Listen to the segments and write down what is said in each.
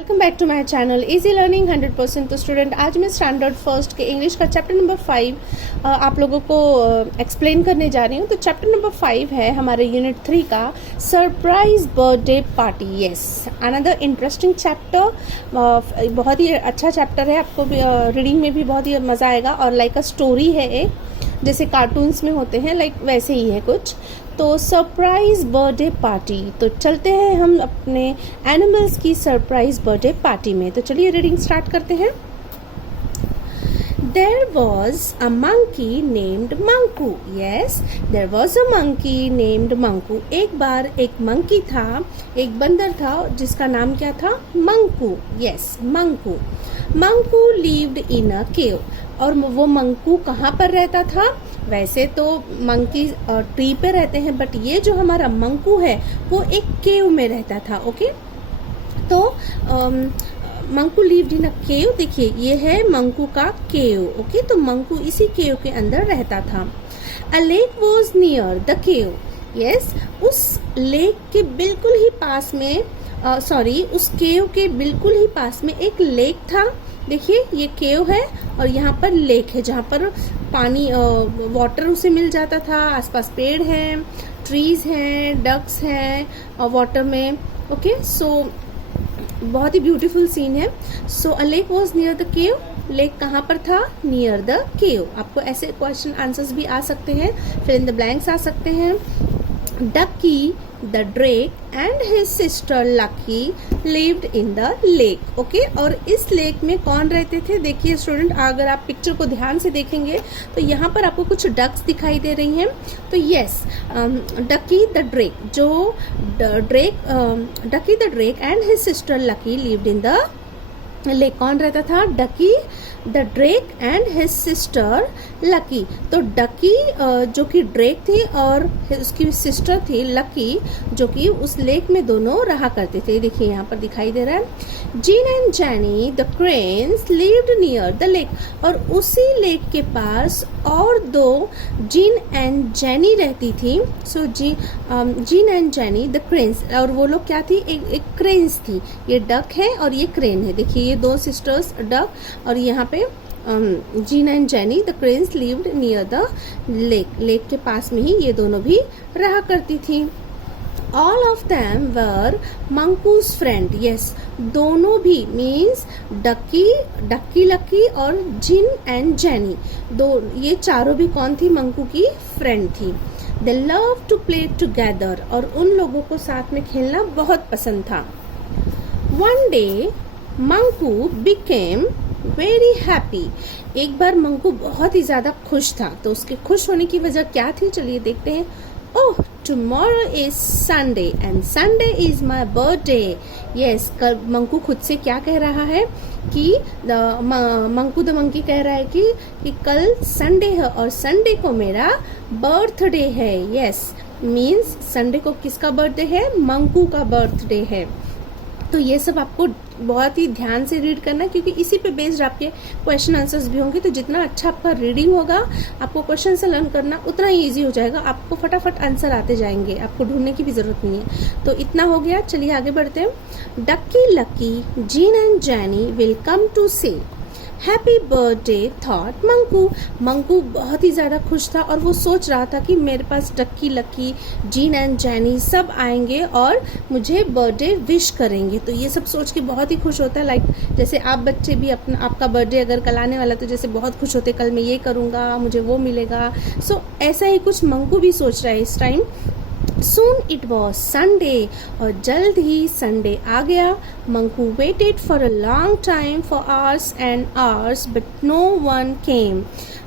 Welcome back to my channel easy learning 100% तो student आज मैं स्टैंडर्ड फर्स्ट के इंग्लिश का चैप्टर नंबर 5 आप लोगों को एक्सप्लेन करने जा रही हूँ। तो चैप्टर नंबर 5 है हमारे यूनिट 3 का surprise birthday party. Yes, another interesting chapter, बहुत ही अच्छा चैप्टर है, आपको भी रीडिंग में भी बहुत ही मज़ा आएगा और लाइक अ स्टोरी है एक, जैसे कार्टून्स में होते हैं लाइक वैसे ही है कुछ। तो सरप्राइज बर्थडे पार्टी, तो चलते हैं हम अपने एनिमल्स की सरप्राइज बर्थडे पार्टी में। तो चलिए रीडिंग स्टार्ट करते हैं। There was a monkey named Manku. Yes, there was a monkey named Manku. एक बार एक मंकी था, एक बंदर था जिसका नाम क्या था? Manku. Yes, Manku. Manku lived in a cave. और वो मंकू कहाँ पर रहता था? वैसे तो मंकी ट्री पे रहते हैं, बट ये जो हमारा मंकू है वो एक केव में रहता था। ओके, तो मंकू लिव्ड इन अ केव। देखिए ये है मंकू का केव। ओके, तो मंकू इसी केव के अंदर रहता था। अ lake was near the cave. Yes, उस लेक के बिल्कुल ही पास में उस केव के बिल्कुल ही पास में एक लेक था। देखिए ये केव है और यहाँ पर लेक है जहाँ पर पानी वाटर उसे मिल जाता था। आसपास पेड़ हैं, ट्रीज हैं, डक्स हैं वाटर में। ओके, सो बहुत ही ब्यूटीफुल सीन है। So a lake was near the cave. Lake कहाँ पर था? Near the cave. आपको ऐसे क्वेश्चन आंसर्स भी आ सकते हैं, फिर इन द ब्लैंक्स आ सकते हैं। Ducky the drake and his sister Lucky lived in the lake. Okay, और इस लेक में कौन रहते थे? देखिए स्टूडेंट, अगर आप पिक्चर को ध्यान से देखेंगे तो यहाँ पर आपको कुछ डक्स दिखाई दे रही हैं। तो yes, Ducky the drake, Ducky the drake and his sister Lucky lived in the lake. कौन रहता था? Ducky the drake and his sister Lucky. तो डकी जो कि ड्रेक थी और उसकी सिस्टर थी लकी, जो कि उस लेक में दोनों रहा करते थे। देखिए यहाँ पर दिखाई दे रहा है। Jean and Jenny the cranes lived near the lake. और उसी लेक के पास और दो जीन एंड जैनी रहती थी। सो gene and Jenny the cranes, और वो लोग क्या थी? एक क्रेन्स थी। ये डक है और ये क्रेन है। देखिए ये दो सिस्टर्स डक, और यहाँ पे Jean and Jenny the cranes lived near the lake. Lake के पास में ही ये दोनों भी रहा करती थी। All of them were Monku's friend. Yes, दोनों भी मीन्स डक्की लकी और जीन एंड जैनी, ये चारों भी कौन थी? मंकू की फ्रेंड थी। They love to play together, और उन लोगों को साथ में खेलना बहुत पसंद था। One day Monku became very happy. एक बार मंकू बहुत ही ज्यादा खुश था। तो उसके खुश होने की वजह क्या थी? चलिए देखते हैं। Oh, tomorrow is Sunday and Sunday is my birthday. Yes, कल मंकू खुद से क्या कह रहा है कि मंकू द मंकी कह रहा है कि कल संडे है और संडे को मेरा बर्थडे है। यस, मीन्स संडे को किसका बर्थडे है? मंकू का बर्थडे है। तो ये सब आपको बहुत ही ध्यान से रीड करना है, क्योंकि इसी पे बेस्ड आपके क्वेश्चन आंसर्स भी होंगे। तो जितना अच्छा आपका रीडिंग होगा, आपको क्वेश्चन से लर्न करना उतना ही इजी हो जाएगा। आपको फटाफट आंसर आते जाएंगे, आपको ढूंढने की भी जरूरत नहीं है। तो इतना हो गया, चलिए आगे बढ़ते हैं। Ducky Lucky Jean and Jenny will come to say happy birthday thought Monku. Monku बहुत ही ज्यादा खुश था और वो सोच रहा था कि मेरे पास डक्की लकी, जीन एंड जैनी सब आएंगे और मुझे बर्थडे विश करेंगे। तो ये सब सोच के बहुत ही खुश होता है। लाइक जैसे आप बच्चे भी आपका बर्थडे अगर कल आने वाला, तो जैसे बहुत खुश होते, कल मैं ये करूंगा, मुझे वो मिलेगा। सो ऐसा ही कुछ मंकू भी सोच रहा है इस time. Soon it was Sunday, और जल्द ही संडे आ गया। Manku waited for a long time for hours and hours, but no one came.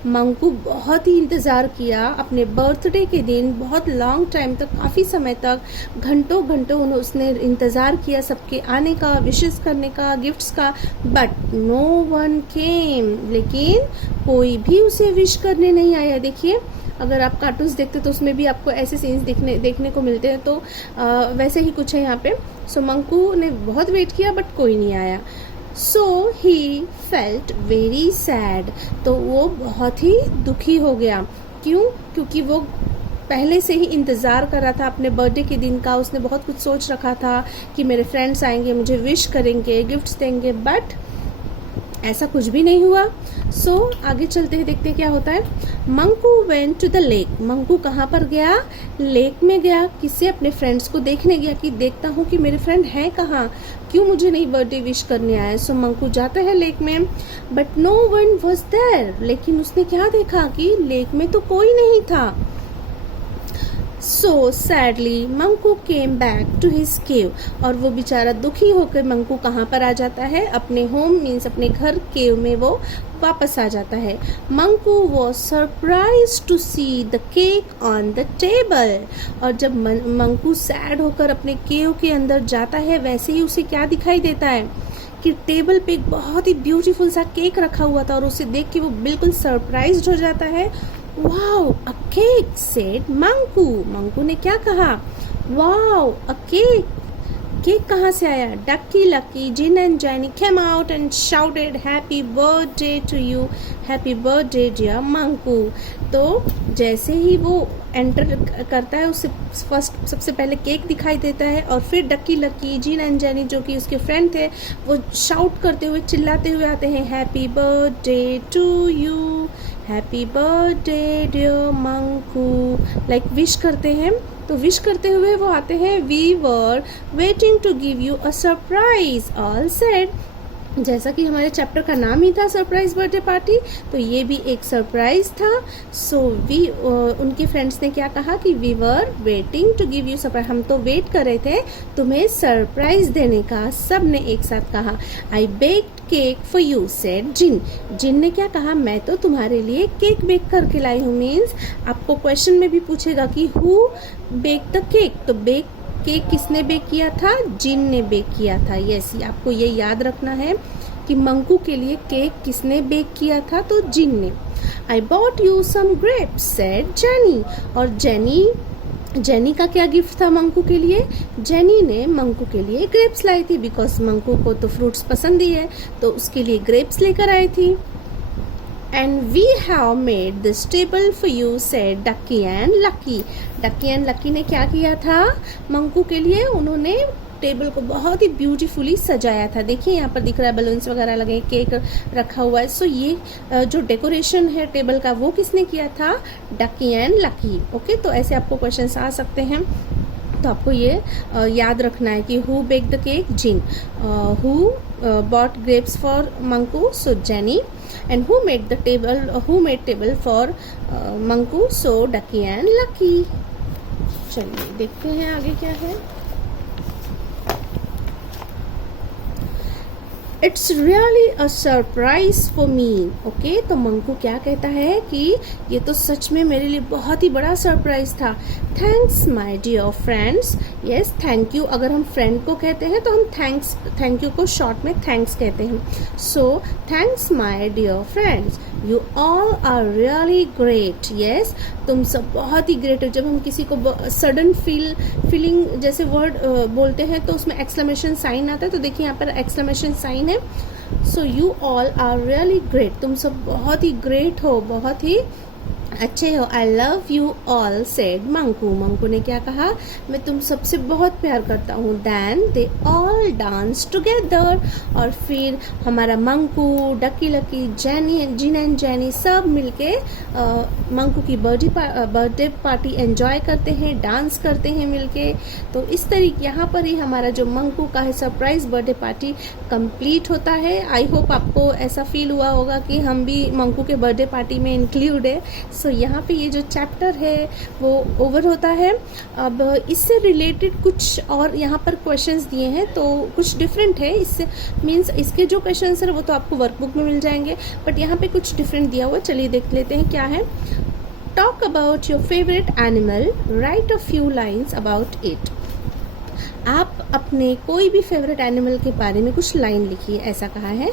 Manku बहुत ही इंतज़ार किया अपने बर्थडे के दिन, बहुत लॉन्ग टाइम तक, काफ़ी समय तक, घंटों घंटों उसने इंतज़ार किया सबके आने का, विशेस करने का, गिफ्ट्स का, बट नो वन केम। लेकिन कोई भी उसे विश करने नहीं आया। देखिए अगर आप कार्टून्स देखते तो उसमें भी आपको ऐसे सीन्स देखने को मिलते हैं। तो वैसे ही कुछ है यहाँ पे। सो मंकू ने बहुत वेट किया बट कोई नहीं आया। सो ही फेल्ट वेरी सैड। तो वो बहुत ही दुखी हो गया। क्यों? क्योंकि वो पहले से ही इंतज़ार कर रहा था अपने बर्थडे के दिन का, उसने बहुत कुछ सोच रखा था कि मेरे फ्रेंड्स आएंगे, मुझे विश करेंगे, गिफ्ट्स देंगे, बट ऐसा कुछ भी नहीं हुआ। सो आगे चलते हैं, देखते हैं क्या होता है। Manku went to the lake. Manku कहाँ पर गया? लेक में गया। किससे? अपने फ्रेंड्स को देखने गया कि देखता हूँ कि मेरे फ्रेंड हैं कहाँ, क्यों मुझे नहीं बर्थडे विश करने आया। सो मंकू जाता है लेक में, but no one was there. लेकिन उसने क्या देखा कि लेक में तो कोई नहीं था। So sadly, Monku came back to his cave. और वो बेचारा दुखी होकर मंकू कहाँ पर आ जाता है? अपने होम मीन्स अपने घर, केव में वो वापस आ जाता है। Monku was surprise to see the cake on the table. और जब मंकू सैड होकर अपने केव के अंदर जाता है, वैसे ही उसे क्या दिखाई देता है कि टेबल पे एक बहुत ही ब्यूटीफुल सा केक रखा हुआ था, और उसे देख के वो बिल्कुल सरप्राइज्ड हो जाता है। Wow a cake, said Monku. Monku ने क्या कहा? Wow a cake. केक कहाँ से आया? Ducky, Lucky, Jean and Jenny came out and shouted happy birthday to you, happy birthday dear Monku. तो जैसे ही वो एंटर करता है, उसे फर्स्ट सबसे पहले केक दिखाई देता है, और फिर डक्की, लकी, जिन एंड जैनी जो कि उसके फ्रेंड थे, वो शाउट करते हुए, चिल्लाते हुए आते हैं, happy birthday to you, happy birthday dear Monku, like wish करते हैं। तो विश करते हुए वो आते हैं, we were waiting to give you a surprise, all said. जैसा कि हमारे चैप्टर का नाम ही था सरप्राइज बर्थडे पार्टी, तो ये भी एक सरप्राइज था। सो उनके फ्रेंड्स ने क्या कहा कि we were waiting to give you surprise, हम तो वेट कर रहे थे तुम्हें सरप्राइज देने का। सब ने एक साथ कहा, I baked cake for you, said Jean. Jean ने क्या कहा? मैं तो तुम्हारे लिए केक बेक करके लाई हूँ। मीन्स आपको क्वेश्चन में भी पूछेगा कि हु बेक द केक, तो बेक केक किसने बेक किया था? जिन ने बेक किया था। यस, आपको ये याद रखना है कि मंकू के लिए केक किसने बेक किया था? तो जिन ने। I bought you some grapes, said Jenny. और जेनी का क्या गिफ्ट था मंकू के लिए? जेनी ने मंकू के लिए ग्रेप्स लाई थी, बिकॉज मंकू को तो फ्रूट्स पसंद ही है, तो उसके लिए ग्रेप्स लेकर आई थी। And we have made this table for you, said Duckie and Lucky. Duckie and Lucky ने क्या किया था मंकू के लिए? उन्होंने टेबल को बहुत ही ब्यूटीफुली सजाया था। देखिए यहाँ पर दिख रहा है बलून्स वगैरह लगे, केक रखा हुआ है। सो ये जो डेकोरेशन है टेबल का, वो किसने किया था? Ducky and lucky. ओके, तो ऐसे आपको क्वेश्चंस आ सकते हैं, तो आपको ये याद रखना है कि who bake the cake? Jean. Who bought grapes for Monku? So Jenny. And who made table for Monku? So Ducky and Lucky. चलिए देखते हैं आगे क्या है। It's really a surprise for me. Okay, तो मंकू क्या कहता है कि ये तो सच में मेरे लिए बहुत ही बड़ा सरप्राइज था। Thanks my dear friends. Yes, thank you अगर हम फ्रेंड को कहते हैं तो हम थैंक यू को शॉर्ट में थैंक्स कहते हैं। So thanks my dear friends, you all are really great. Yes, तुम सब बहुत ही ग्रेट हो। जब हम किसी को सडन फीलिंग जैसे वर्ड बोलते हैं तो उसमें एक्सक्लेमेशन साइन आता है, तो देखिए यहाँ पर एक्सक्लेमेशन साइन है। So you all are really great, तुम सब बहुत ही ग्रेट हो, बहुत ही अच्छे हो। I love you all, said Monku. Monku ने क्या कहा? मैं तुम सबसे बहुत प्यार करता हूँ। Then they all dance together. और फिर हमारा Monku, Ducky, Lucky, Jenny, Jean and Jenny सब मिलके मंकू की बर्थडे पार्टी एंजॉय करते हैं, डांस करते हैं मिलके। तो इस तरीके यहाँ पर ही हमारा जो मंकू का है सरप्राइज बर्थडे पार्टी कंप्लीट होता है। आई होप आपको ऐसा फील हुआ होगा कि हम भी मंकू के बर्थडे पार्टी में इंक्लूड है। सो यहाँ पे ये जो चैप्टर है वो ओवर होता है। अब इससे रिलेटेड कुछ और यहाँ पर क्वेश्चंस दिए हैं, तो कुछ डिफरेंट है इससे, मीन्स इसके जो क्वेश्चंस है वो तो आपको वर्कबुक में मिल जाएंगे, बट यहाँ पे कुछ डिफरेंट दिया हुआ। चलिए देख लेते हैं क्या है। Talk about your favourite animal, right a few lines about it. आप अपने कोई भी फेवरेट एनिमल के बारे में कुछ लाइन लिखिए, ऐसा कहा है।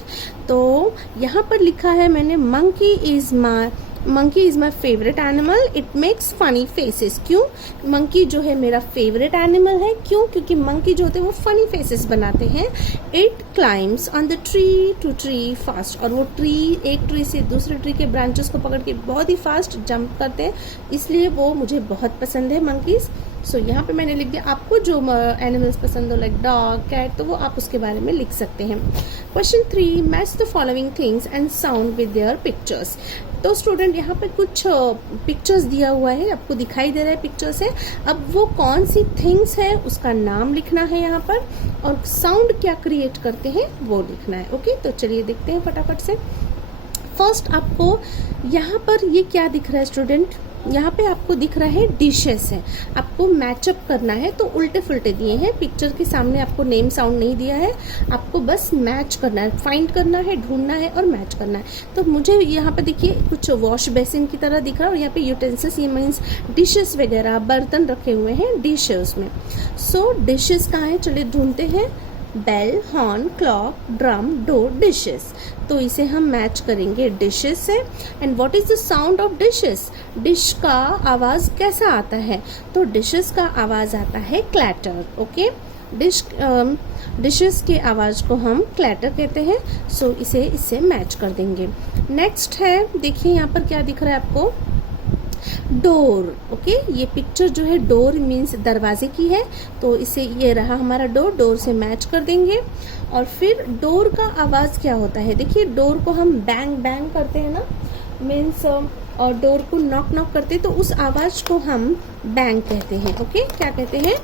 तो यहाँ पर लिखा है मैंने, monkey is my monkey is my favourite animal, it makes funny faces. क्यों? मंकी जो है मेरा फेवरेट एनिमल है। क्यों? क्योंकि मंकी जो होते हैं वो फनी फेसेस बनाते हैं। It climbs on the tree to tree fast, और वो एक ट्री से दूसरे ट्री के ब्रांचेस को पकड़ के बहुत ही फास्ट जंप करते हैं, इसलिए वो मुझे बहुत पसंद है मंकीज। सो यहाँ पे मैंने लिख दिया, आपको जो एनिमल्स पसंद हो लाइक डॉग, कैट, तो वो आप उसके बारे में लिख सकते हैं। Question 3, match the following things and sound with their pictures. तो स्टूडेंट यहाँ पे कुछ पिक्चर्स दिया हुआ है, आपको दिखाई दे रहा है पिक्चर्स है। अब वो कौन सी थिंग्स है उसका नाम लिखना है यहाँ पर, और साउंड क्या क्रिएट करते हैं वो लिखना है। ओके, तो चलिए देखते हैं फटाफट से। फर्स्ट आपको यहाँ पर ये क्या दिख रहा है स्टूडेंट, यहाँ पे आपको दिख रहा है डिशेस है, आपको मैचअप करना है। तो उल्टे फुल्टे दिए हैं, पिक्चर के सामने आपको नेम साउंड नहीं दिया है, आपको बस मैच करना है, फाइंड करना है, ढूंढना है और मैच करना है। तो मुझे यहाँ पे देखिए कुछ वॉश बेसिन की तरह दिख रहा है, और यहाँ पे यूटेंसिल्स, ये मीन्स डिशेस वगैरह बर्तन रखे हुए हैं डिशेस में। सो डिशेस कहाँ है, चलिए ढूंढते हैं। Bell, horn, clock, drum, door, dishes. तो इसे हम मैच करेंगे डिशेस से। And what is the sound of dishes, dish का आवाज कैसा आता है, तो डिशेस का आवाज आता है क्लैटर। ओके, डिशेस के आवाज को हम क्लैटर कहते हैं। सो इससे मैच कर देंगे। नेक्स्ट है, देखिए यहाँ पर क्या दिख रहा है आपको, डोर। ओके, ये पिक्चर जो है डोर मीन्स दरवाजे की है, तो इसे ये रहा हमारा डोर, डोर से मैच कर देंगे। और फिर डोर का आवाज क्या होता है, देखिए डोर को हम बैंग बैंग करते हैं ना, मीन्स और डोर को नॉक नॉक करते हैं, तो उस आवाज को हम बैंग कहते हैं। ओके, क्या कहते हैं,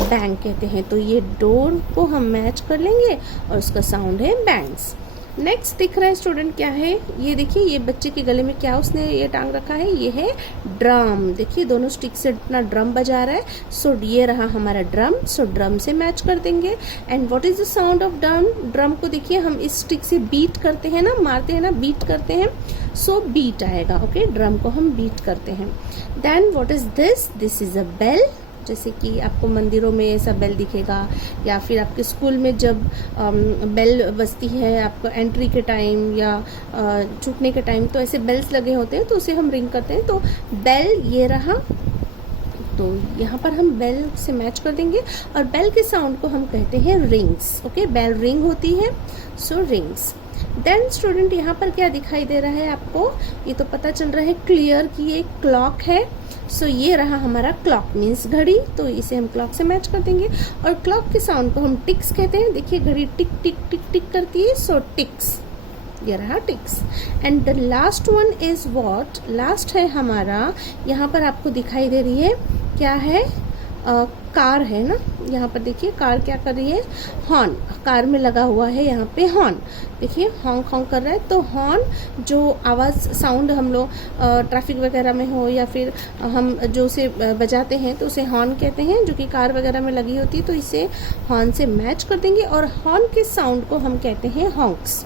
बैंग कहते हैं। तो ये डोर को हम मैच कर लेंगे और उसका साउंड है बैंग्स। नेक्स्ट दिख रहा है स्टूडेंट क्या है, ये देखिए, ये बच्चे के गले में क्या उसने ये टांग रखा है, ये है ड्रम। देखिए दोनों स्टिक से अपना ड्रम बजा रहा है। सो ये रहा हमारा ड्रम, सो ड्रम से मैच कर देंगे। And what is the sound of drum, drum को देखिए हम इस स्टिक से बीट करते हैं ना, मारते हैं ना, बीट करते हैं, सो बीट आएगा। ओके, ड्रम को हम बीट करते हैं। Then what is this, this is a bell. जैसे कि आपको मंदिरों में ऐसा बेल दिखेगा, या फिर आपके स्कूल में जब बेल बजती है आपको एंट्री के टाइम या छूटने के टाइम, तो ऐसे बेल्स लगे होते हैं, तो उसे हम रिंग करते हैं। तो बेल ये रहा, तो यहाँ पर हम बेल से मैच कर देंगे। और बेल के साउंड को हम कहते हैं रिंग्स। ओके, बेल रिंग होती है, सो रिंग्स। देन स्टूडेंट यहाँ पर क्या दिखाई दे रहा है आपको, ये तो पता चल रहा है क्लियर कि ये क्लॉक है। सो ये रहा हमारा क्लॉक मीन्स घड़ी, तो इसे हम क्लॉक से मैच कर देंगे। और क्लॉक के साउंड को हम टिक्स कहते हैं, देखिए घड़ी टिक टिक टिक टिक करती है, सो टिक्स, ये रहा ticks. And the last one is what, last है हमारा, यहाँ पर आपको दिखाई दे रही है क्या है, कार है ना, यहाँ पर देखिए कार क्या कर रही है, हॉर्न, कार में लगा हुआ है यहाँ पे हॉर्न, देखिए हॉन्क हॉन्क कर रहा है। तो हॉर्न जो आवाज़ साउंड हम लोग ट्रैफिक वगैरह में हो या फिर हम जो उसे बजाते हैं तो उसे हॉर्न कहते हैं, जो कि कार वगैरह में लगी होती है, तो इसे हॉर्न से मैच कर देंगे। और हॉर्न के साउंड को हम कहते हैं हॉन्क्स,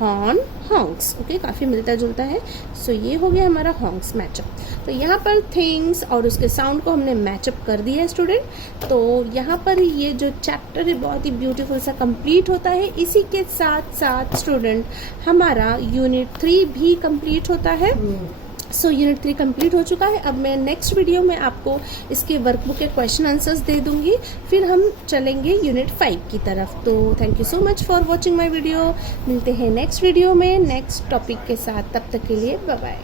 हॉर्न, हॉन्क्स। ओके, काफ़ी मिलता जुलता है। सो ये हो गया हमारा हॉन्क्स मैचअप। तो यहाँ पर थिंग्स और उसके साउंड को हमने मैचअप कर दिया है स्टूडेंट। तो यहाँ पर ये जो चैप्टर है बहुत ही ब्यूटीफुल सा कंप्लीट होता है। इसी के साथ साथ स्टूडेंट हमारा यूनिट 3 भी कंप्लीट होता है। सो यूनिट 3 कंप्लीट हो चुका है। अब मैं नेक्स्ट वीडियो में आपको इसके वर्कबुक के क्वेश्चन आंसर्स दे दूंगी, फिर हम चलेंगे यूनिट 5 की तरफ। तो thank you so much for watching my video. मिलते हैं नेक्स्ट वीडियो में नेक्स्ट टॉपिक के साथ, तब तक के लिए बाय बाय।